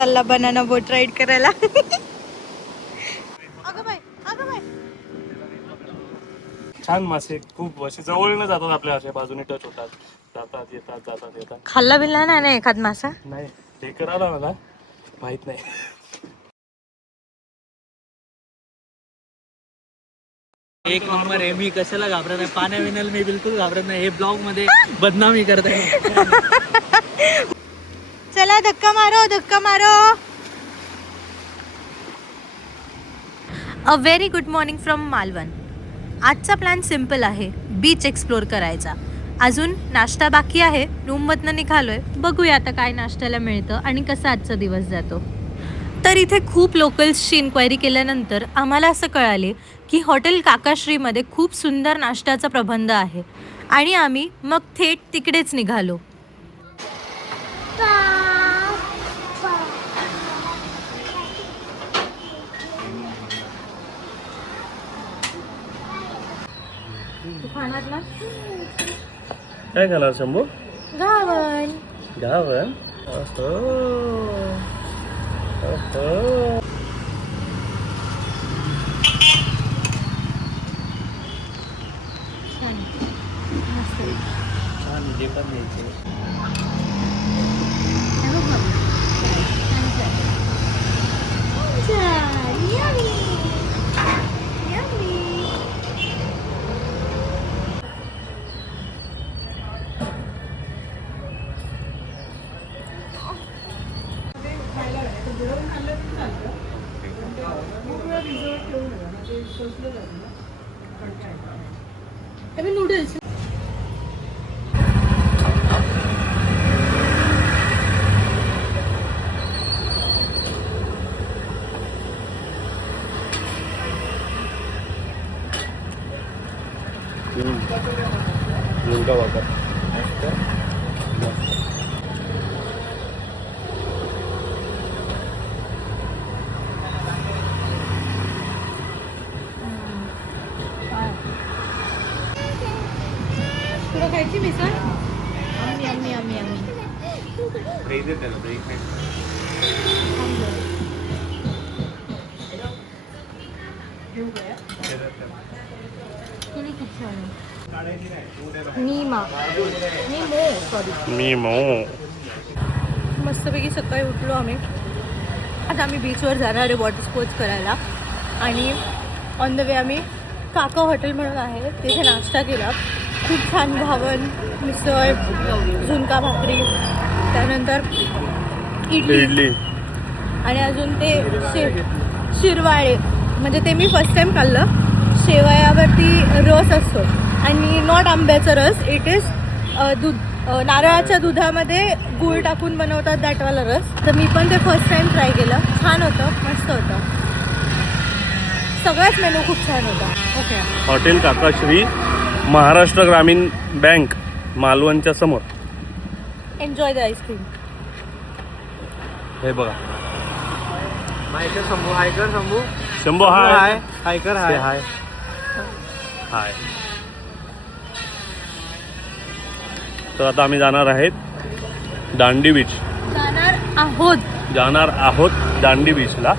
चला banana boat ride करायला. छान मासे खूप असे जवळनं जातात, आपल्या अशा बाजूने टच होतात, जातात येतात जातात येतात. खाल्ला बिल्ला नाही ना एखाद मासा? नाही, ढेकर आला मला माहित नाही. एक नंबर आहे. मी कशाला घाबरत नाही, पाण्या विनाल मी बिलकुल घाबरत नाही. हे ब्लॉग मध्ये बदनामी करताय. चला धक्का मारो धक्का मारो. A very good morning from Malvan. आजचा प्लॅन सिम्पल आहे, बीच एक्सप्लोर करायचा. अजून नाश्ता बाकी आहे, रूममधनं निघालोय. बघूया आता काय नाश्त्याला मिळतं आणि कसा आजचा दिवस जातो. तर इथे खूप लोकल्सची इन्क्वायरी केल्यानंतर आम्हाला असं कळाले की हॉटेल काकाश्रीमध्ये खूप सुंदर नाश्त्याचा प्रबंध आहे आणि आम्ही मग थेट तिकडेच निघालो. काय खाणार शंभू? गावण. गावण. छान जे पण घ्यायचे. नूडल्स. मुलगा वापर. तुला खायची मिसळ? आम्ही आम्ही आम्ही आम्ही मी मो. मस्तपैकी सकाळी उठलो आम्ही. आता आम्ही बीचवर जाणार आहे वॉटर स्पोर्ट्स करायला आणि ऑन द वे आम्ही काका हॉटेल म्हणून आहे तिथे नाश्ता केला. खूप छान घावण, मिसळ, झुणका भाकरी, त्यानंतर इडली आणि अजून ते शिरवाळे, म्हणजे ते मी फर्स्ट टाइम खाल्लं. शेवयावरती रस असतो आणि नॉट आंब्याचा रस, इट इज दूध, नारळाच्या दुधामध्ये गूळ टाकून बनवतात दॅटवाला रस. तर मी पण ते फर्स्ट टाइम ट्राय केलं. छान होतं, मस्त होतं. सगळाच मेनू खूप छान होता. ओके. हॉटेल काकाश्री, महाराष्ट्र ग्रामीण बँक, मालवणच्या समोर. Enjoy the ice cream. हे बघा. हायकर शंभू, हायकर शंभू, शंभू हाय. हायकर हाय हाय. हाय. तर आता आम्ही जाणार आहेत दांडी बीच. जाणार आहोत दांडी बीचला.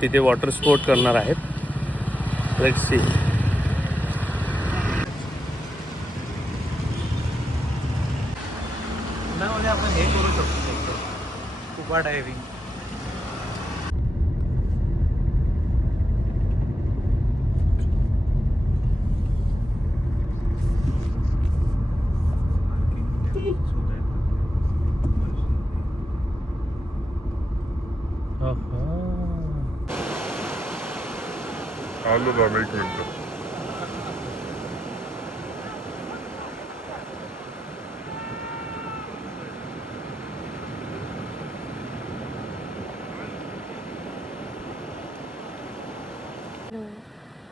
तिथे वॉटर स्पोर्ट करणार आहेत. Let's see. मध्ये आपण हे करू शकतो, स्कुबा डायव्हिंग. आलो ना, एक मिनिट.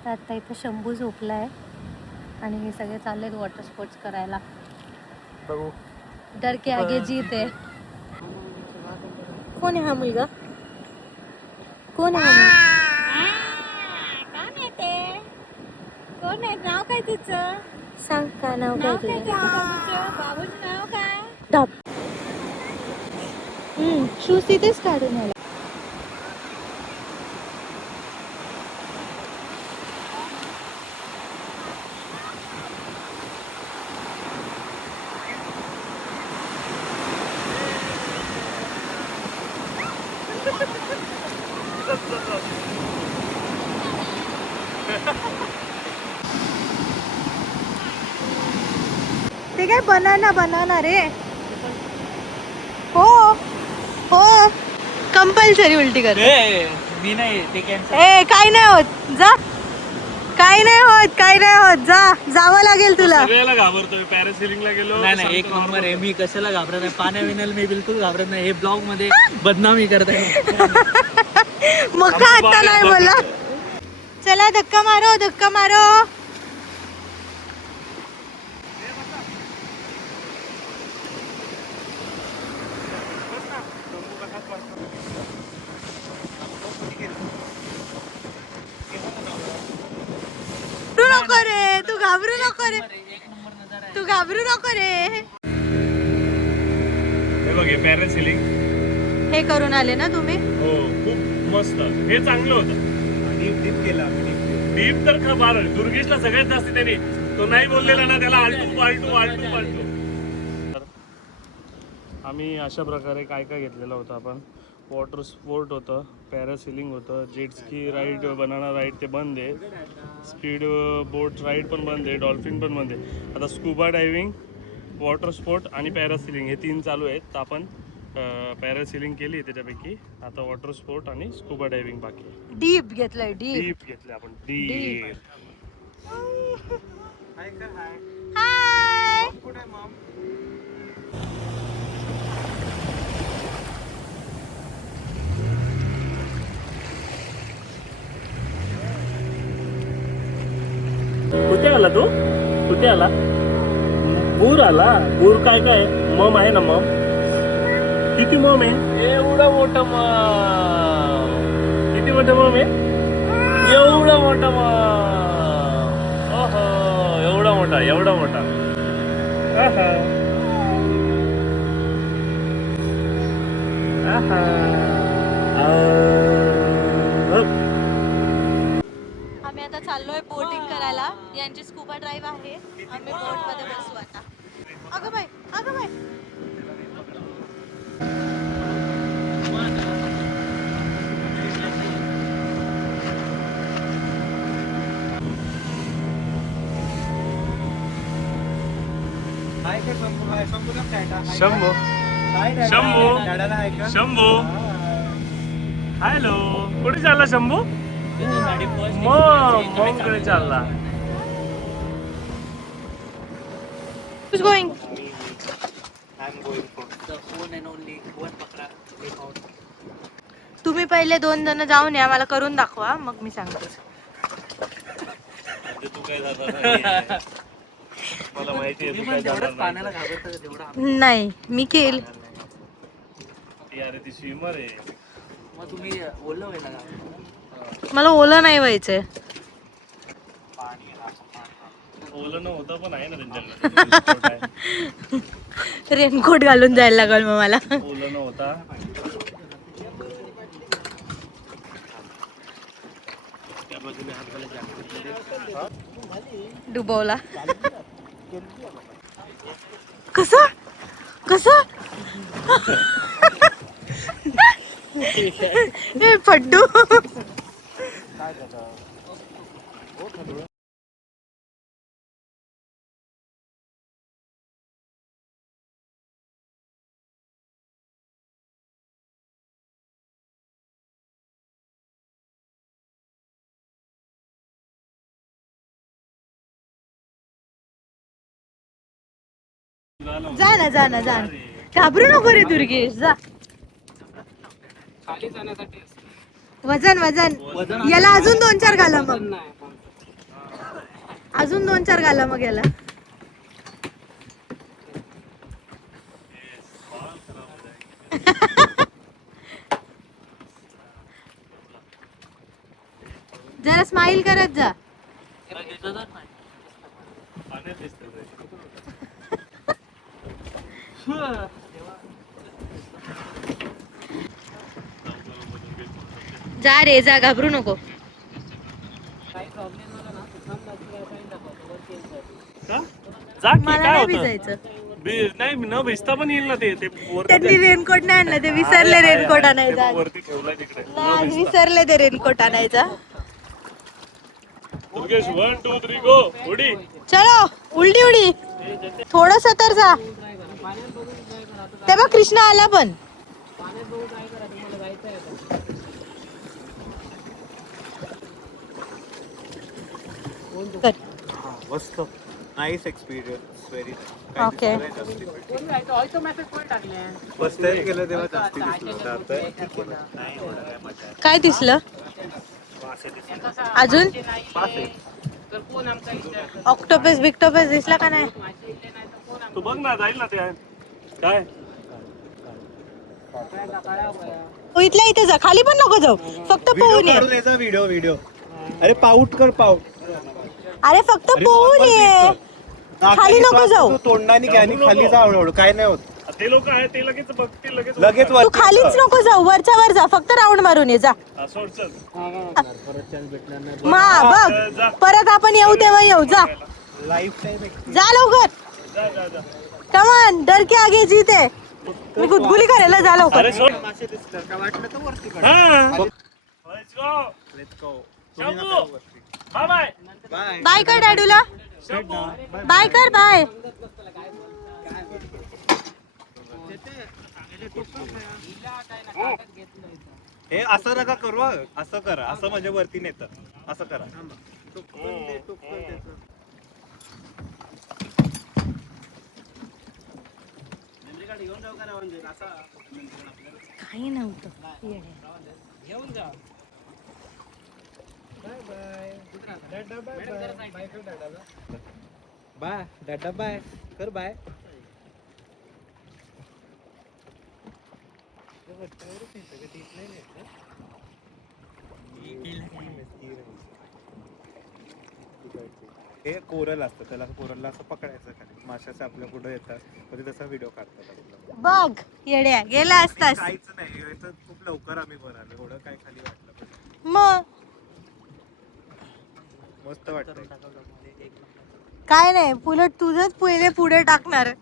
तर आता इथं शंभू झोपलाय आणि हे सगळे चाललेत वॉटर स्पोर्ट्स करायला. बघू. डर के आगे जीत आहे. कोण आहे हा मुलगा? कोण आहे हा मुलगा? कोण आहे? नाव काय तिचं? सांग काय नाव काय तुझं? बाबूचं नाव काय? शूज तिथेच काढून आला. ते काय बनाना रे. हो हो कंपल्सरी उलटी कर. मी नाही ते कॅन्सल. ए काय नाही होत जा. काय नाही होत जा. जावं लागेल तुला. सगळ्याला घाबरतोय. पॅरासिलिंगला गेलो. नाही एक नंबर आहे. मी कशाला घाबरत नाही. पाण्या विनाल मी बिलकुल घाबरत नाही. हे ब्लॉग मध्ये बदनामी करताय. मग का आता नाही बोला. चला धक्का मारो. तू घाबरू नको रे. हे बघ हे पॅरासिलिंग हे करून आले ना तुम्ही. हो खूप मस्त. हे चांगलं होतं. डीप केला. डीप तर खबर. दुर्गेशला सगळ्यात जास्त त्यांनी तो नाही बोललेला ना त्याला आलटू पालटू. आम्ही अशा प्रकारे काय घेतलेलं होतं आपण. वॉटर स्पोर्ट होतं, पॅरासिलिंग होतं, jet ski ride, banana ride ते बंद आहे, स्पीड बोट राईड पण बंद आहे, डॉल्फिन पण बंद आहे. आता स्कुबा डायव्हिंग, वॉटर स्पोर्ट आणि पॅरासिलिंग हे 3 चालू आहेत. तर आपण पॅरासिलिंग केली त्याच्यापैकी. आता वॉटर स्पोर्ट आणि स्कुबा डायव्हिंग बाकी आहे. डीप घेतलंय. डीप घेतले आपण. डीप. हाय. कुठे आला तू? कुठे आला? बूर आला. बूर काय मम आहे ना. मम किती मम आहे? एवढं मोठं किती मोठं मम आहे? एवढं मोठं ओहो एवढा मोठा. आहा. आम्ही आता चाललोय बोटिंग करायला. यांची स्कुबा ड्राईव्ह आहे. आम्ही बोट मध्ये बसू आता. अगं बाई. शंभू हॅलो. कुठे चालला शंभू? मग कडे चालला. Who's going? तुम्ही पहिले 2 जण जाऊन या. मला करून दाखवा मग मी सांगते. तू काय मला माहिती आहे. पाण्याला घाबरत तेवढा. नाही मी केल. अरे ती स्विमर आहे. मग तुम्ही ओलं व्हायला का? मला ओलं नाही व्हायचंय. ओलं न होतं पण आहे ना त्यांच्याकडे. रेनकोट घालून जायला लागल मग मला. ओलं न होता. डुबवला. कसं हे पड्डू. जा ना घाबरू नको रे दुर्गेश. जा. वजन याला अजून 2-4 घाला मग. अजून 2-4 घाला मग याला. जरा स्माइल करत जा. जा रे जा, घाबरू नको. का? जा की, मला काय नाही होतं? भिजायचं. नाही न भिजता पण येईल ना ते त्यांनी रेनकोट नाही आणलं, ते विसरले रेनकोट आणायचा. वरती ठेवलाय तिकडे. नाही, विसरले ते रेनकोट आणायचा. दुर्गेश 1 2 3 गो उडी. चलो उलटी उडी, थोडस तर जा. ते बघ कृष्णा आला पण. कर. मस्त nice experience very okay. First time गेलं तेव्हा जास्ती दिसलं होतं. नाही होणार आहे मजा. काय दिसलं अजून? ऑक्टोपस बिक्टोपस दिसला का नाही? तू बघ ना, जाईल ना ते. काय इथल्या इथे जा, खाली पण नको जाऊ, फक्त पोहून ये. व्हिडिओ व्हिडिओ अरे पाऊट कर पाऊट. अरे फक्त पोहून ये, खाली नको जाऊ. तोंडाने घ्यानी खाली जा हळूहळू, काय नाही होत. ते लोक आहे ते लगेच बघतील, लगेच लगेच तू खालीच नको जाऊ, वरच्या वर जा, फक्त राऊंड मारून ये जा. सोड चल. मा बघ, परत आपण येऊ तेव्हा येऊ. जा लाईफ टाईम जा लवकर. जा जा जा. कमान, डर के आगे जीत है. मी गुदगुली करायला, जा लवकर. अरे सोड. मासे दिसतात का वाटलं तर वरती काढ. हा let's go. Let's go. Shambhu bye bye. Bye bye कर डॅडूला, शंभू बाय कर, बाय. हे असं नका करू हं. असं करा, असं म्हणजे वरती नेतं. असं करा. काही नव्हतं. बाय डाटा बाय कर बाय. हे कोरल असतं, त्याला कोरलला असं पकडायचं खाली. माशाचे आपल्या पुढे येतात, कधी तसा व्हिडिओ काढतात. बघ येड्या, गेला असतास. काहीच नाही, इथं खूप लवकर आम्ही वर आलो. एवढं काय खाली वाटलं, मग मस्त वाटतंय. काय नाही, उलट तुझंच पहिले पुढे टाकणार.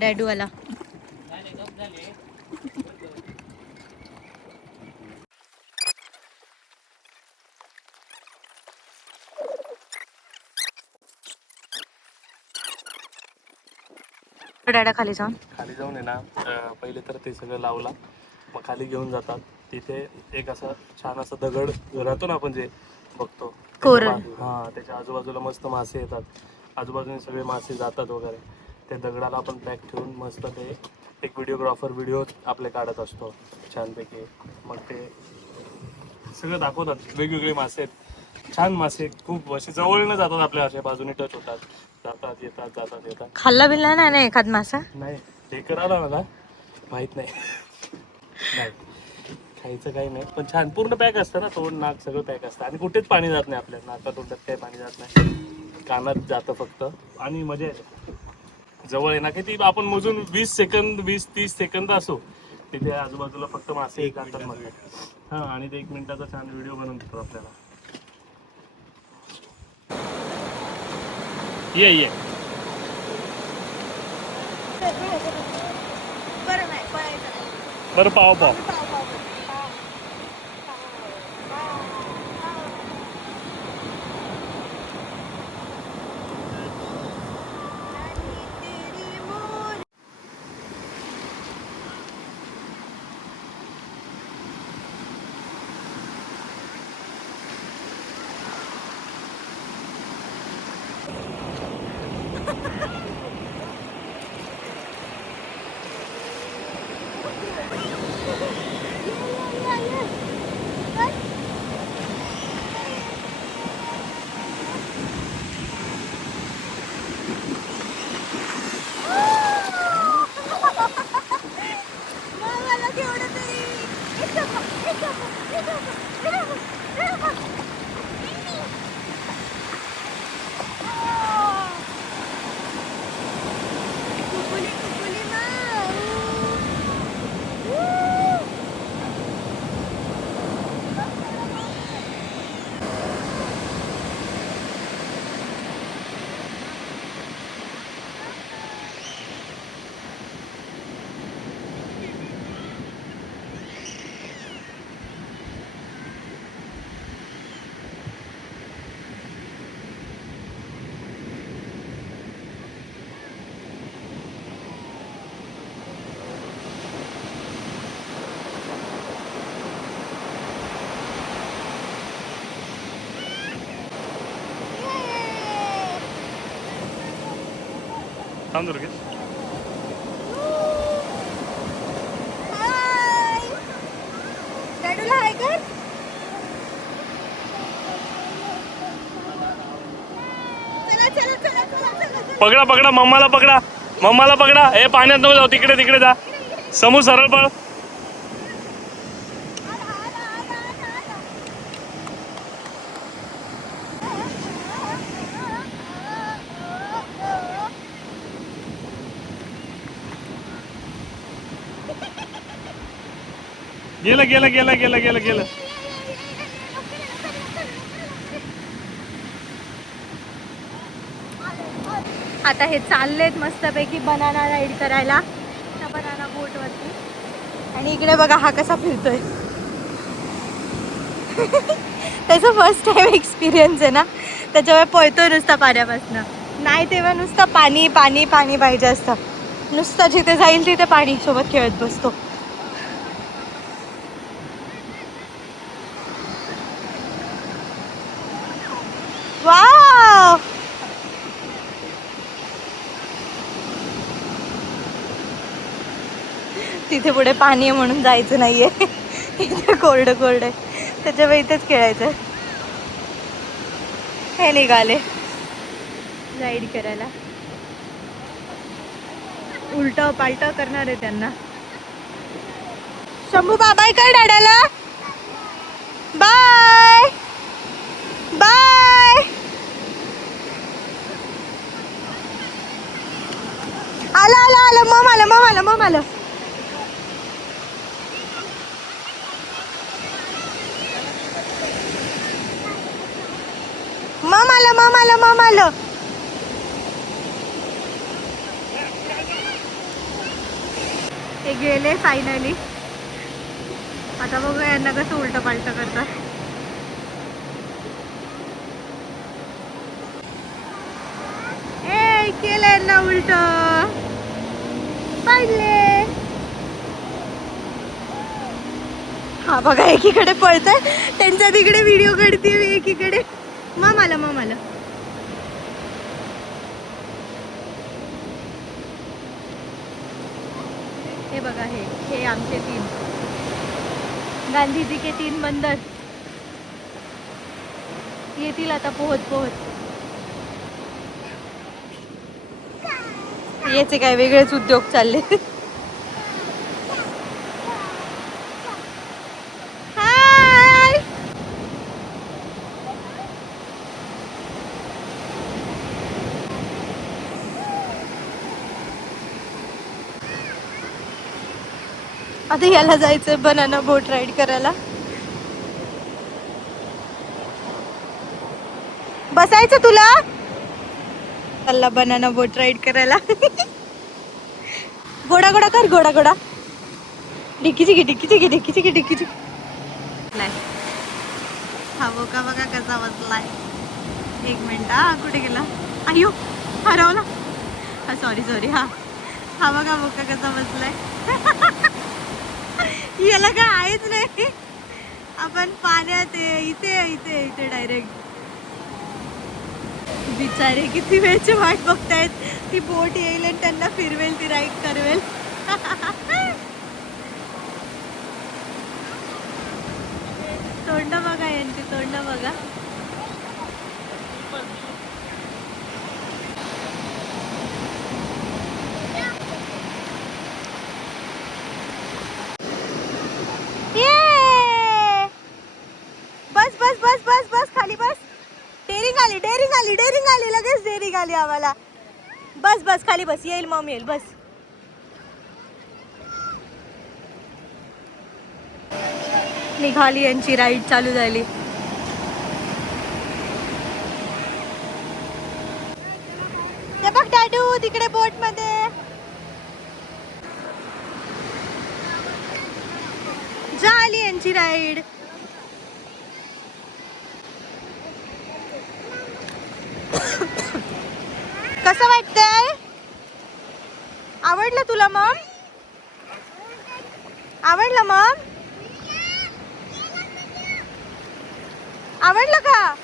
डॅडू आला. डॅडा खाली जाऊन आहे ना, पहिले तर ते सगळं लावला, मग खाली घेऊन जातात. तिथे एक असं छान असं दगड राहतो ना आपण जे बघतो, कोरल. हा त्याच्या आजूबाजूला मस्त मासे येतात, आजूबाजूने सगळे मासे जातात वगैरे. त्या दगडाला आपण पॅक ठेवून मस्त ते एक व्हिडिओग्राफर व्हिडिओ आपले काढत असतो छानपैकी. मग ते सगळं दाखवतात, वेगवेगळे मासे आहेत, छान मासे, खूप असे जवळनं जातात, आपल्या अशा बाजूने टच होतात, जातात येतात जातात येतात. खाल्ला बिल्ला नाही ना एखाद मासा? नाही, ढेकर आला मला माहित नाही. नाही खायचं काही नाही, पण छान पूर्ण पॅक असतं ना, तोंड नाक सगळं पॅक असतं, आणि कुठेच पाणी जात नाही आपल्या नाका तोंडात, काही पाणी जात नाही, कानात जातं फक्त, आणि मजा येते. जवळ आहे ना, किती आपण मोजून 20 सेकंद 20-30 सेकंद असो तिथे, आजूबाजूला फक्त मासे जातात मध्ये. हा, आणि ते 1 मिनिटाचा छान व्हिडिओ बनवून देतो आपल्याला. ये बरं, पाव थांब दुर्गेश. डॅडूला हाय कर. चला चला चला चला चला. पकडा पकडा मम्माला पकडा. मम्माला पकडा. हे पाण्यात नको जाऊ. तिकडे तिकडे जा. समू सरळ पळ. गेलं गेलं गेलं गेलं गेलं गेलं. आता हे चाललेत मस्तपैकी बनाना राईड करायला त्या बनाना बोटवरती. आणि इकडे बघा हा कसा फिरतोय. त्याचा फर्स्ट टाइम एक्सपिरियन्स आहे ना, त्याच्यामुळे पळतोय नुसता पाण्यापासून. नाही तेव्हा नुसतं पाणी पाणी पाणी पाहिजे असतं. नुसतं जिथे जाईल तिथे पाणी सोबत खेळत बसतो. वाव, तिथे पुढे पाणी आहे म्हणून जायचं नाहीये. इथे कोरडं कोरडं आहे, त्याच्यामुळे इथेच खेळायचं. हे निघाले राईड करायला. उलट पालट करणार आहे त्यांना. शंभू बाबाय कर डाड्याला. Bye bye. आलं आलं आलं. मम आलं मम आलं मम आलं. मम आलं मम आलं मम आलं. हे गेले फायनली. आता बघू यांना कसं उलट पालट करतात. ए केलं यांना उलट. पडले. हा बघा एकीकडे पळतंय, त्यांचा तिकडे व्हिडिओ काढते मी एकीकडे. मम आलं मम आलं. हे बघा हे आमचे 3 गांधीजी के 3 बंदर येतील आता पोहत पोहत. याचे काय वेगळेच उद्योग चालले. हाय. आता याला जायचंय बनाना बोट राईड करायला. बसायचं तुला. चला बनाना बोट राईड करायला. घोडा घोडा कर. घोडा घोडा. डिक्कीची घे डिक्कीची घे डिक्कीची घे डिक्कीची. हा बोका बघा कसा बसलाय. 1 मिनिट. हा कुठे गेला. अयो हरवला. हा सॉरी सॉरी. हा हा बघा बोका कसा बसलाय. याला काय आहेच नाही. आपण पाण्यात इथे इथे इथे डायरेक्ट. बिचारे किती वेळची वाट बघतायत. ती बोट येईल आणि त्यांना फिरवेल, ती राईड करवेल. तोंड बघा यांची, तोंड बघा. निघाली आम्हाला. बस बस खाली बस, येईल मॉम येईल, बस. निघाली यांची राईड चालू झाली. ते बघ डॅडू तिकडे बोट मध्ये. झाली यांची राईड. कसं वाटतंय? आवडलं तुला मग? आवडलं मग? आवडलं का?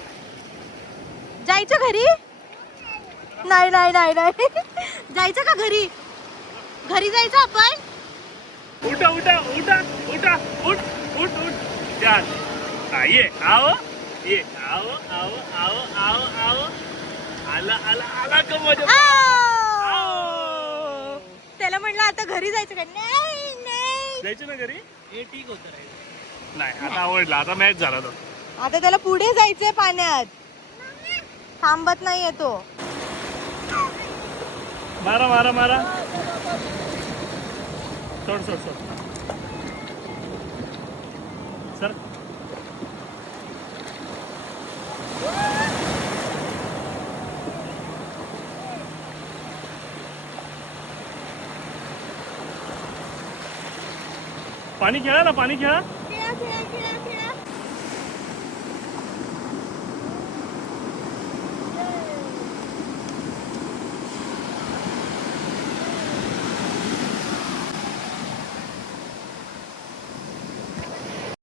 जायचं घरी? नाही नाही नाही नाही. जायचं का घरी? घरी जायचं आपण? उठा उठा उठा उठा उठ उठ उठ चाल. ये आओ ये आओ आओ आओ आओ आओ. आला आला आला का मजा. आओ. त्याला म्हणलं आता घरी जायचं का? नाही नाही. जायचं ना घरी. हे ठीक होतं. नाही आता आवडला, आता मॅच झाला तो. आता त्याला पुढे जायचंय पाण्यात. थांबत नाहीये तो. मारा मारा मारा. सोड सोड सोड सर. पाणी खेळा ना, पाणी खेळा. खेळा खेळा खेळा खेळा.